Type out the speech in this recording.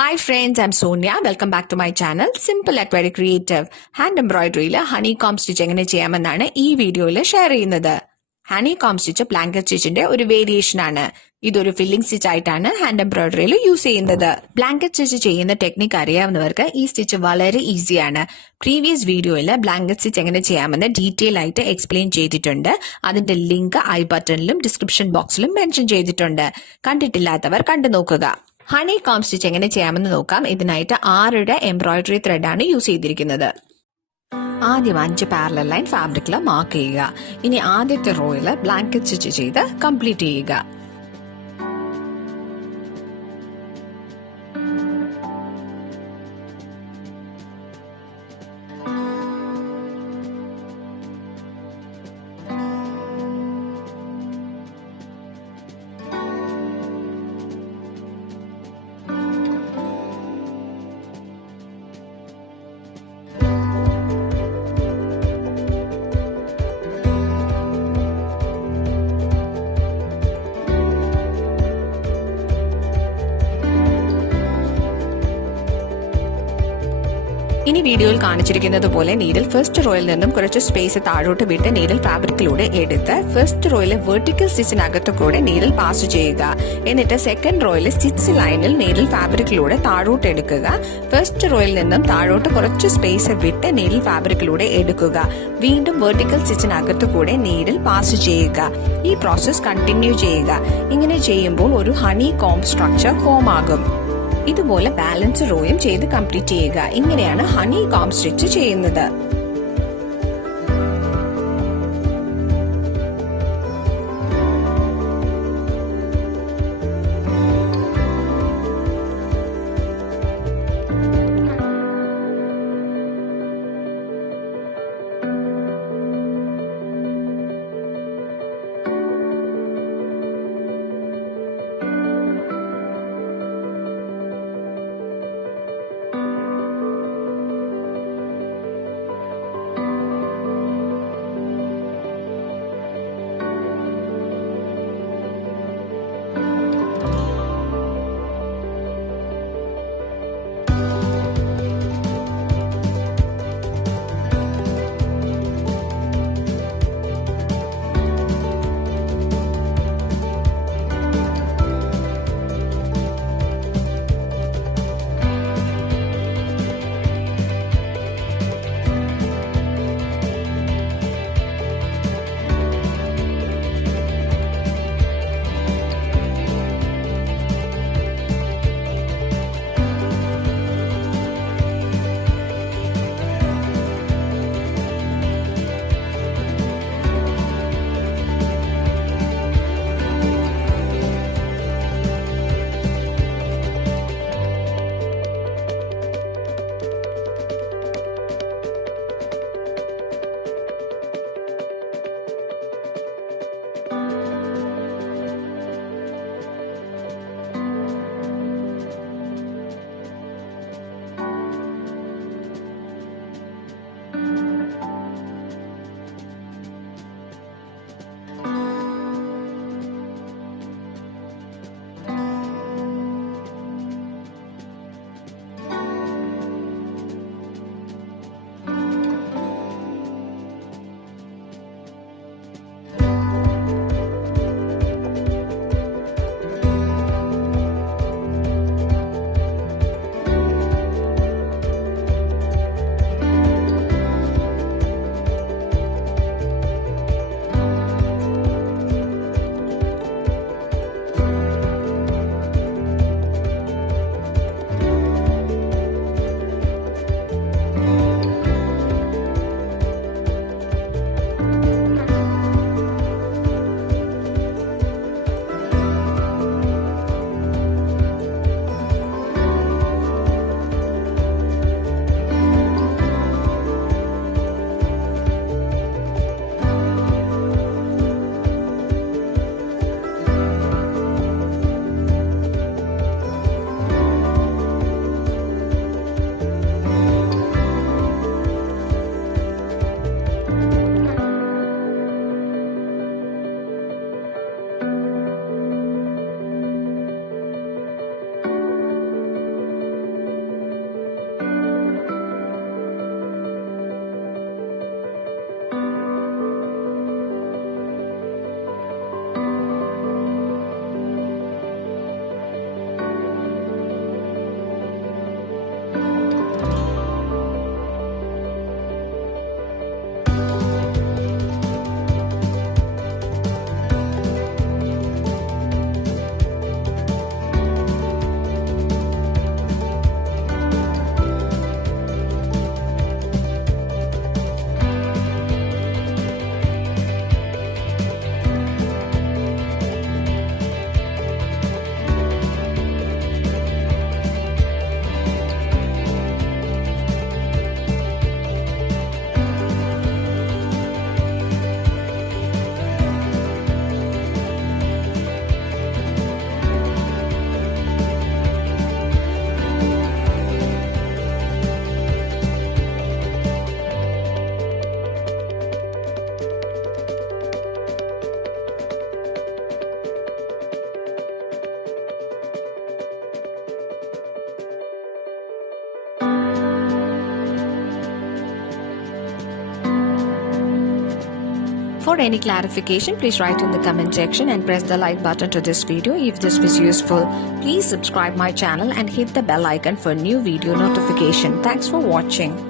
Hi friends, I'm Sonia. Welcome back to my channel. Simple at very creative. Hand embroidery honeycomb stitch എങ്ങനെ ചെയ്യാമെന്നാണ് ഈ വീഡിയോയിൽ share ചെയ്യുന്നത്. Honeycomb stitch blanket stitchന്റെ ഒരു variation ആണ്. ഇതൊരു ഫില്ലിംഗ് സ്റ്റിച്ച് ആയിട്ടാണ് ഹാൻഡ് എംബ്രോയിഡറിയിൽ യൂസ് ചെയ്യുന്നത്. ബ്ലാങ്കറ്റ് സ്റ്റിച്ച് ചെയ്യുന്ന ടെക്നിക് അറിയാവുന്നവർക്ക് ഈ സ്റ്റിച്ച് വളരെ ഈസിയാണ്. പ്രീവിയസ് വീഡിയോയിൽ ബ്ലാങ്കറ്റ് സ്റ്റിച്ച് എങ്ങനെ ചെയ്യാമെന്ന് ഡീറ്റെയിൽ ആയിട്ട് എക്സ്പ്ലെയിൻ ചെയ്തിട്ടുണ്ട്. അതിന്റെ ലിങ്ക് ഐ ബട്ടണിലും ഡിസ്ക്രിപ്ഷൻ ബോക്സിലും മെൻഷൻ ചെയ്തിട്ടുണ്ട്. കണ്ടിട്ടില്ലാത്തവർ കണ്ടു നോക്കുക. ഹണികോംബ് സ്റ്റിച്ച് എങ്ങനെ ചെയ്യാമെന്ന് നോക്കാം. ഇതിനായിട്ട് 6 എംബ്രോയിഡറി ത്രെഡ് ആണ് യൂസ് ചെയ്തിരിക്കുന്നത്. ആദ്യം 5 പാരലൽ ലൈൻ ഫാബ്രിക്കിൽ മാർക്ക് ചെയ്യുക. ഇനി ആദ്യത്തെ റോയിൽ ബ്ലാങ്കറ്റ് സ്റ്റിച്ച് ചെയ്ത് കംപ്ലീറ്റ് ചെയ്യുക. ഇനി വീഡിയോയിൽ കാണിച്ചിരിക്കുന്നത് പോലെ നീഡിൽ ഫസ്റ്റ് റോയിൽ നിന്നും കുറച്ച് സ്പേസ് താഴോട്ട് വിട്ട് നീഡിൽ ഫാബ്രിക്കിലൂടെ എടുത്ത് ഫസ്റ്റ് റോയിലെ വെർട്ടിക്കൽ സ്റ്റിച്ചിനകത്തു കൂടെ നീഡിൽ പാസ് ചെയ്യുക. എന്നിട്ട് സെക്കൻഡ് റോയിലെ സ്റ്റിച്ച് ലൈനിൽ നീഡിൽ ഫാബ്രിക്കിലൂടെ താഴോട്ട് എടുക്കുക. ഫസ്റ്റ് റോയിൽ നിന്നും താഴോട്ട് കുറച്ച് സ്പേസ് വിട്ട് നീഡിൽ ഫാബ്രിക്കിലൂടെ എടുക്കുക. വീണ്ടും വെർട്ടിക്കൽ സ്റ്റിച്ചിനകത്തു കൂടെ നീഡിൽ പാസ് ചെയ്യുക. ഈ പ്രോസസ് കണ്ടിന്യൂ ചെയ്യുക. ഇങ്ങനെ ചെയ്യുമ്പോൾ ഒരു ഹണികോംബ് സ്ട്രക്ചർ ഫോം ആകും. ഇതുപോലെ ബാലൻസ് റോയും ചെയ്ത് കംപ്ലീറ്റ് ചെയ്യുക. ഇങ്ങനെയാണ് ഹണികോംബ് സ്റ്റിച്ച് ചെയ്യുന്നത്. For any clarification, please write in the comment section and press the like button to this video if this was useful. Please subscribe my channel and hit the bell icon for new video notification. Thanks for watching.